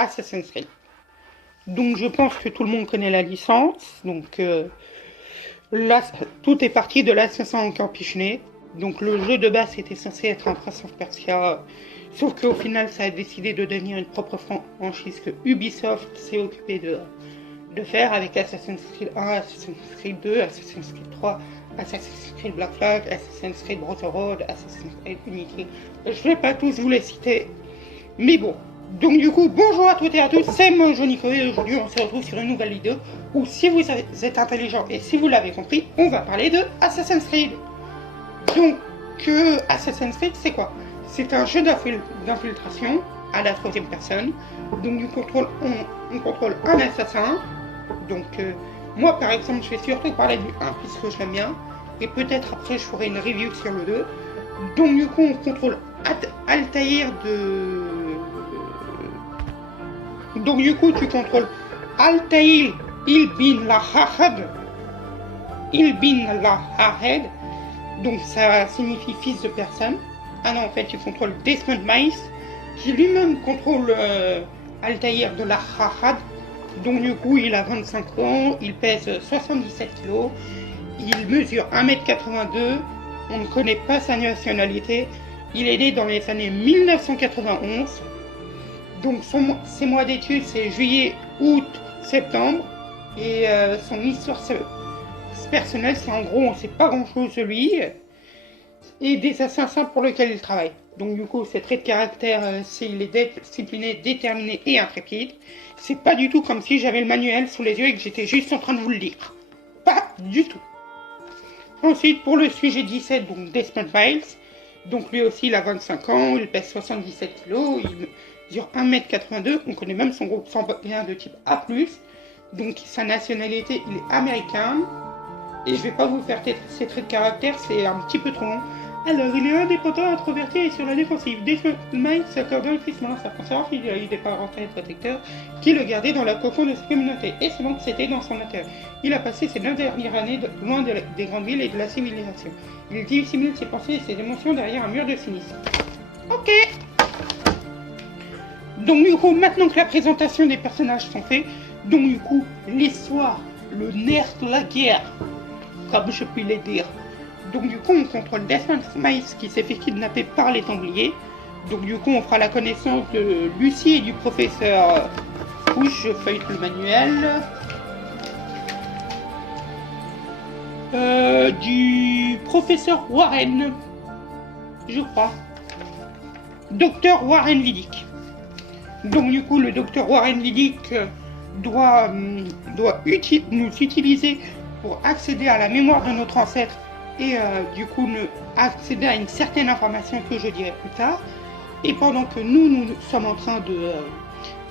Assassin's Creed. Donc je pense que tout le monde connaît la licence. Donc là, tout est parti de l'Assassin en Campichené. Donc le jeu de base était censé être un Prince of Persia. Sauf qu'au final, ça a décidé de devenir une propre franchise que Ubisoft s'est occupé de faire avec Assassin's Creed 1, Assassin's Creed 2, Assassin's Creed 3, Assassin's Creed Black Flag, Assassin's Creed Brotherhood, Assassin's Creed Unity. Je vais pas tous vous les citer, mais bon. Donc du coup, bonjour à toutes et à tous, c'est moi Johnny et aujourd'hui on se retrouve sur une nouvelle vidéo où si vous êtes intelligent et si vous l'avez compris, on va parler de Assassin's Creed. Donc Assassin's Creed c'est quoi? C'est un jeu d'infiltration à la troisième personne. Donc on contrôle un assassin. Donc moi par exemple je vais surtout parler du 1 puisque je l'aime bien. Et peut-être après je ferai une review sur le 2. Donc du coup on contrôle Altaïr de... Donc du coup tu contrôles Altaïr Ibn Lahad. Ibn Lahad. Donc ça signifie fils de personne. Ah non, en fait tu contrôles Desmond Miles qui lui-même contrôle Altaïr de Lahad. Donc du coup il a 25 ans, il pèse 77 kg, il mesure 1m82, on ne connaît pas sa nationalité, il est né dans les années 1991. Donc ses mois d'études c'est juillet, août, septembre. Et son histoire personnelle c'est en gros on ne sait pas grand chose de lui. Et des assassins pour lesquels il travaille. Donc du coup, ses traits de caractère, c'est il est discipliné, déterminé et intrépide. C'est pas du tout comme si j'avais le manuel sous les yeux et que j'étais juste en train de vous le lire. Pas du tout. Ensuite, pour le sujet 17, donc Desmond Miles. Donc lui aussi, il a 25 ans, il pèse 77 kg, il mesure 1m82. On connaît même son groupe sanguin de type A+. Donc sa nationalité, il est américain. Et je vais pas vous faire ses traits de caractère, c'est un petit peu trop long. Alors, il est indépendant, introverti et sur la défensive. Desmond Miles s'accorde un fils malin sa conscience, il a eu des parents très protecteurs qui le gardaient dans la cocon de sa communauté. Et c'est donc c'était dans son intérieur. Il a passé ses 9 dernières années loin des grandes villes et de la civilisation. Il dissimule ses pensées et ses émotions derrière un mur de sinistre. Ok. Donc du coup, maintenant que la présentation des personnages sont faits, donc du coup, l'histoire, le nerf de la guerre, comme je puis le dire. Donc du coup on contrôle Desmond Miles qui s'est fait kidnapper par les Templiers. Donc du coup on fera la connaissance de Lucie et du professeur... Oui, je feuille le manuel. Du professeur Warren, je crois. Docteur Warren Vidic. Donc du coup le docteur Warren Vidic doit nous utiliser pour accéder à la mémoire de notre ancêtre et du coup accéder à une certaine information que je dirai plus tard. Et pendant que nous sommes en train de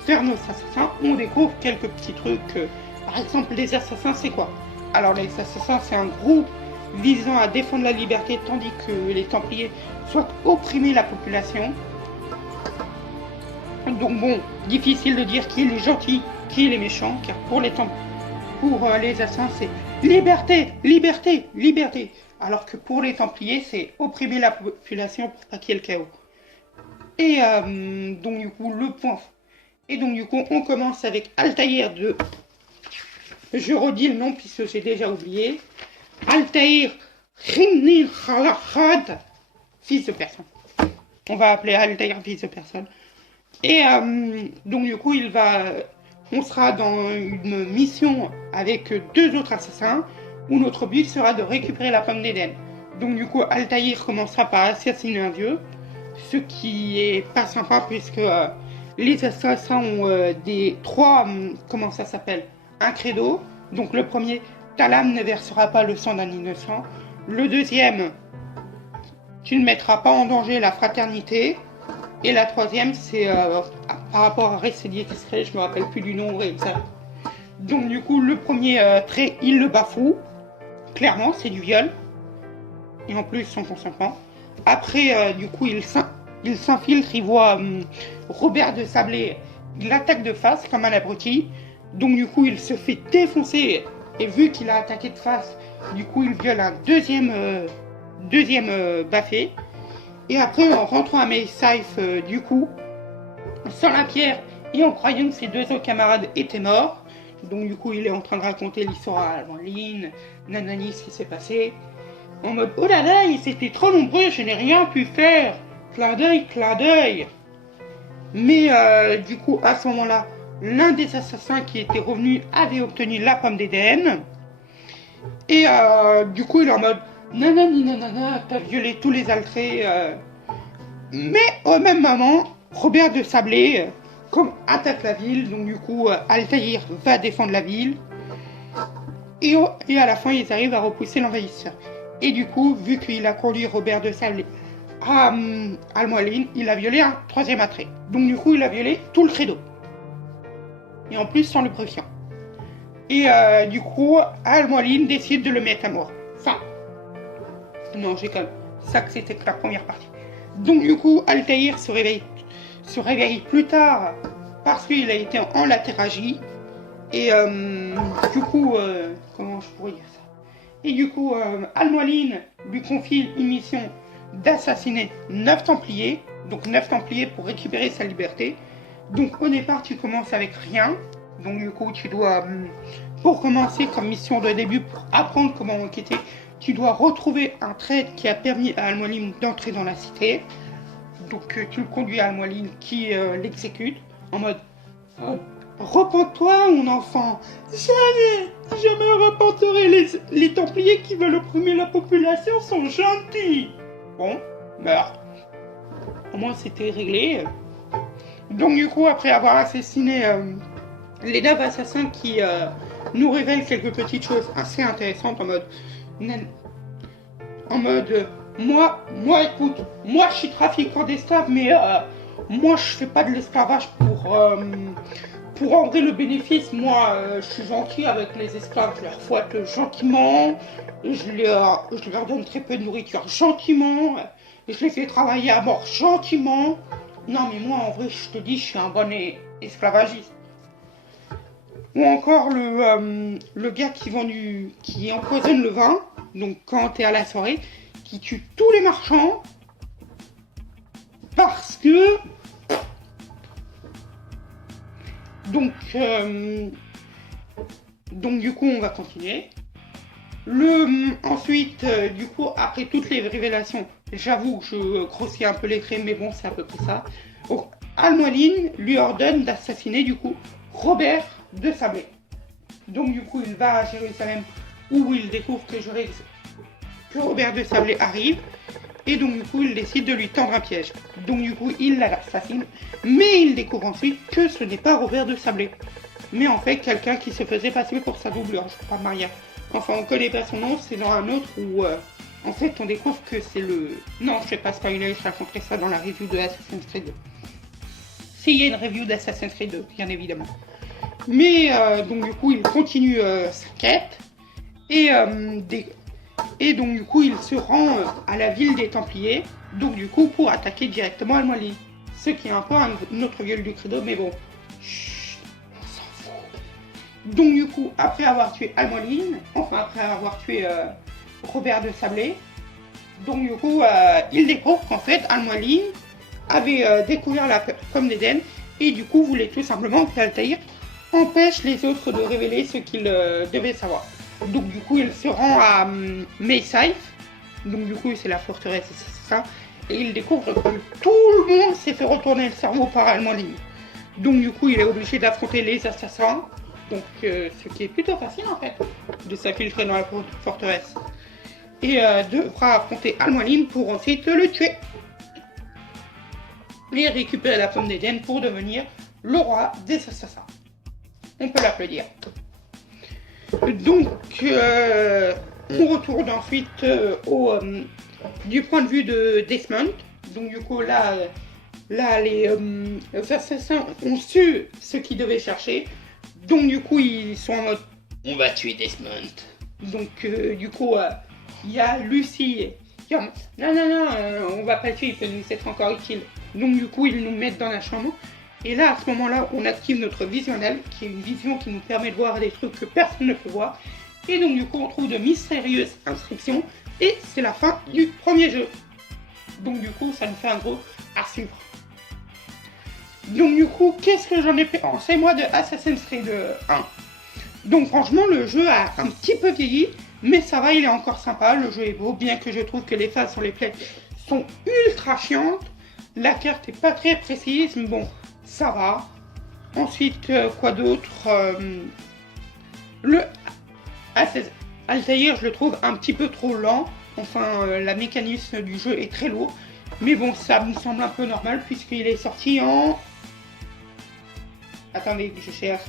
faire nos assassins, on découvre quelques petits trucs. Par exemple, les assassins, c'est quoi? Alors les assassins, c'est un groupe visant à défendre la liberté tandis que les Templiers souhaitent opprimer la population. Donc bon, difficile de dire qui est les gentils, qui est les méchants, car pour les assassins, c'est liberté, liberté, liberté. Alors que pour les Templiers, c'est opprimer la population pour pas qu'il y ait le chaos. Et donc du coup, le point. Et donc du coup, on commence avec Altaïr de... Je redis le nom puisque j'ai déjà oublié. Altaïr Ibn Lahad, fils de personne. On va appeler Altaïr fils de personne. Et donc du coup, on sera dans une mission avec 2 autres assassins où notre but sera de récupérer la pomme d'Éden. Donc du coup, Altaïr commencera par assassiner un dieu, ce qui est pas sympa puisque les assassins ont comment ça s'appelle, un credo. Donc le premier, ta lame ne versera pas le sang d'un innocent. Le deuxième, tu ne mettras pas en danger la fraternité. Et la troisième, c'est par rapport à rester discret, je me rappelle plus du nom exact. Donc du coup, le premier trait, il le bafoue. Clairement, c'est du viol. Et en plus, sans consentement. Après, du coup, il s'infiltre, il voit Robert de Sablé. Il l'attaque de face comme un abruti. Donc du coup, il se fait défoncer. Et vu qu'il a attaqué de face, du coup, il viole un deuxième baffé. Et après, en rentrant à Maysafe, du coup, sans la pierre, Et en croyant que ses deux autres camarades étaient morts, donc du coup il est en train de raconter l'histoire à Almoline, nanani ce qui s'est passé, en mode oh là là, ils étaient trop nombreux, je n'ai rien pu faire, clin d'œil, clin d'œil. Mais du coup à ce moment-là, l'un des assassins qui était revenu avait obtenu la pomme d'Éden, et du coup il est en mode nanani nanana, t'as violé tous les altrés, mais au même moment, Robert de Sablé comme attaque la ville, donc du coup Altaïr va défendre la ville, et à la fin ils arrivent à repousser l'envahisseur. Et du coup, vu qu'il a conduit Robert de Sablé à Almoline, il a violé un troisième attrait. Donc du coup il a violé tout le credo. Et en plus sans le préfiant. Et du coup, Almoline décide de le mettre à mort. Enfin, non j'ai quand même, ça que c'était que la première partie. Donc du coup, Altaïr se réveille plus tard parce qu'il a été en latéralgie. Et du coup, comment je pourrais dire ça? Et du coup, Almoline lui confie une mission d'assassiner 9 Templiers. Donc 9 Templiers pour récupérer sa liberté. Donc au départ, tu commences avec rien. Donc du coup, tu dois, pour commencer comme mission de début, pour apprendre comment enquêter, tu dois retrouver un traiteur qui a permis à Almoline d'entrer dans la cité. Donc tu le conduis à Almoline qui l'exécute en mode repens-toi mon enfant, jamais je me repenterai, les Templiers qui veulent opprimer la population sont gentils. Bon, meurs. Au moins c'était réglé. Donc du coup après avoir assassiné les 9 assassins qui nous révèlent quelques petites choses assez intéressantes en mode moi écoute, moi je suis trafiquant d'esclaves, mais moi je fais pas de l'esclavage pour rendre le bénéfice. Moi je suis gentil avec les esclaves, je leur fouette gentiment, je leur donne très peu de nourriture gentiment, et je les fais travailler à mort gentiment. Non mais moi en vrai je te dis je suis un bon esclavagiste. Ou encore le gars qui empoisonne le vin, donc quand t'es à la soirée, qui tue tous les marchands parce que donc du coup on va continuer. Ensuite du coup après toutes les révélations, j'avoue que je grossis un peu les traits, mais bon c'est à peu près ça. Donc, Almoline lui ordonne d'assassiner du coup Robert de Sablé. Donc du coup il va à Jérusalem où il découvre que Robert de Sablé arrive, et donc du coup il décide de lui tendre un piège. Donc du coup il l'assassine, mais il découvre ensuite que ce n'est pas Robert de Sablé, mais en fait quelqu'un qui se faisait passer pour sa doublure, je crois Maria. Enfin on connaît pas son nom, c'est dans un autre où en fait on découvre que c'est le... Non je vais pas spoiler, je raconterai ça dans la review de Assassin's Creed 2. S'il y a une review d'Assassin's Creed 2, bien évidemment. Mais donc du coup il continue sa quête, et donc du coup il se rend à la ville des Templiers, donc du coup pour attaquer directement Almoline. Ce qui est un peu un autre viol du credo, mais bon, chut, on s'en fout. Donc du coup après avoir tué Almoline, enfin après avoir tué Robert de Sablé, donc du coup il découvre qu'en fait Almoline avait découvert la pomme d'Éden, et du coup voulait tout simplement qu'Altaïr empêche les autres de révéler ce qu'ils devaient savoir. Donc du coup il se rend à Maysafe, donc du coup c'est la forteresse, c'est ça, et il découvre que tout le monde s'est fait retourner le cerveau par Almoline. Donc du coup il est obligé d'affronter les assassins, donc ce qui est plutôt facile en fait, de s'infiltrer dans la forteresse, et devra affronter Almoline pour ensuite le tuer et récupérer la pomme d'Éden pour devenir le roi des assassins. On peut l'applaudir. Donc, on retourne ensuite du point de vue de Desmond. Donc, du coup, là les assassins ont su ce qu'ils devaient chercher. Donc, du coup, ils sont en mode on va tuer Desmond. Donc, du coup, il y a Lucie qui dit non, on va pas le tuer, il peut nous être encore utile. Donc, du coup, ils nous mettent dans la chambre. Et là, à ce moment-là, on active notre visionnel, qui est une vision qui nous permet de voir des trucs que personne ne peut voir. Et donc, du coup, on trouve de mystérieuses inscriptions. Et c'est la fin du premier jeu. Donc, du coup, ça nous fait un gros à suivre. Donc du coup, qu'est-ce que j'en ai pensé moi de Assassin's Creed 1? Donc franchement, le jeu a un petit peu vieilli, mais ça va, il est encore sympa, le jeu est beau, bien que je trouve que les phases sur les plays sont ultra chiantes. La carte est pas très précise, mais bon, ça va. Ensuite, quoi d'autre? Le Altair, je le trouve un petit peu trop lent. Enfin, la mécanisme du jeu est très lourd. Mais bon, ça me semble un peu normal puisqu'il est sorti en... Attendez, je cherche.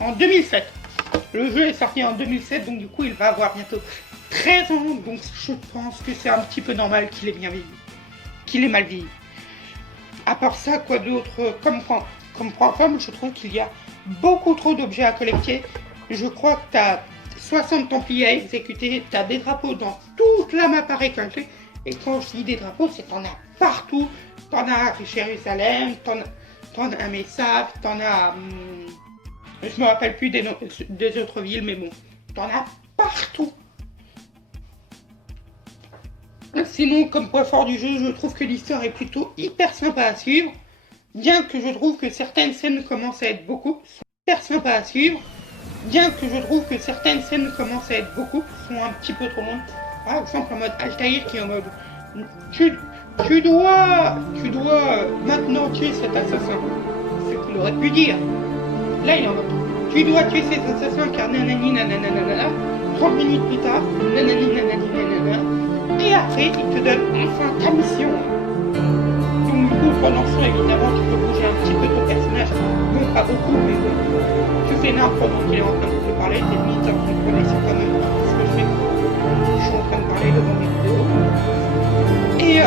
En 2007. Le jeu est sorti en 2007, donc du coup, il va avoir bientôt 13 ans. Donc je pense que c'est un petit peu normal qu'il ait bien vieilli. Qu'il ait mal vieilli. À part ça, quoi d'autre comme point faible, je trouve qu'il y a beaucoup trop d'objets à collecter. Je crois que tu as 60 Templiers à exécuter, tu as des drapeaux dans toute la map à récolter. Et quand je dis des drapeaux, c'est t'en as partout. T'en as à Jérusalem, t'en as à Messav, t'en as... je me rappelle plus des autres villes, mais bon, t'en as partout. Sinon, comme point fort du jeu, je trouve que l'histoire est plutôt hyper sympa à suivre. Bien que je trouve que certaines scènes commencent à être beaucoup, sont un petit peu trop longues. Par exemple, en mode Altair qui est en mode tu dois maintenant tuer cet assassin. Ce qu'il aurait pu dire. Là, il est en mode tu dois tuer cet assassin car nanani nanana. 30 minutes plus tard, nanani nanani nanana. Et après, il te donne enfin ta mission. Donc, du coup, pendant ça, évidemment, tu peux bouger un petit peu ton personnage. Bon, pas beaucoup, mais bon. Tu fais n'importe pendant qu'il est en train de te parler, t'es limite en train de connaître quand même ce que je fais. Je suis en train de parler devant mes vidéos. Et